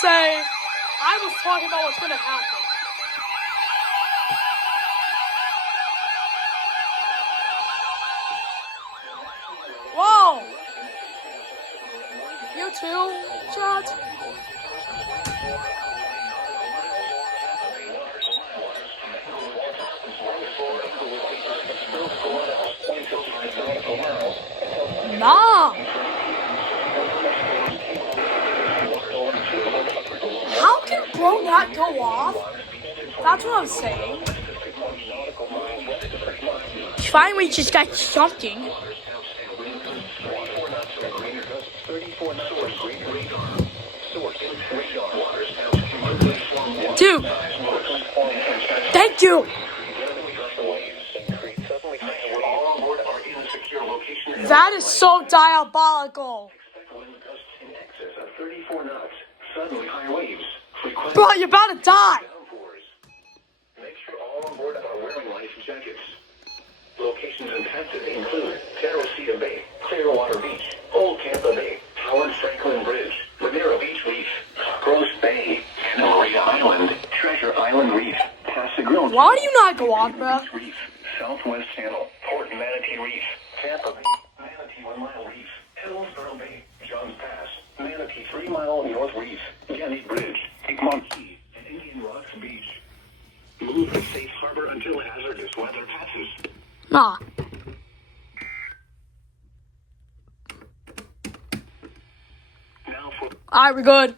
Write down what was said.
say I was talking about what's gonna happen. Whoa! You too, chat? Nah! How can bro not go off? That's what I'm saying. Finally just got something. Dude! Thank you! That is so diabolical. Bro, you're about to die. Make sure all on board are wearing life jackets. Locations impacted include Teresita Bay, Clearwater Beach, Old Tampa Bay, Howard Franklin Bridge, Madera Beach Reef, Cockroach Bay, Santa Maria Island, Treasure Island Reef, Pasagrone. Why do you not go on, bro? Reef, Southwest Channel, Port Manatee Reef, Tampa Bay, Manatee 1 Mile Reef, Hillsborough Bay, Johns Pass, Manatee 3 Mile North Reef, Ganny Bridge, Egmont Key, and Indian Rocks Beach. Move to safe harbor until hazardous weather passes. Nah. Now for Alright, we're good.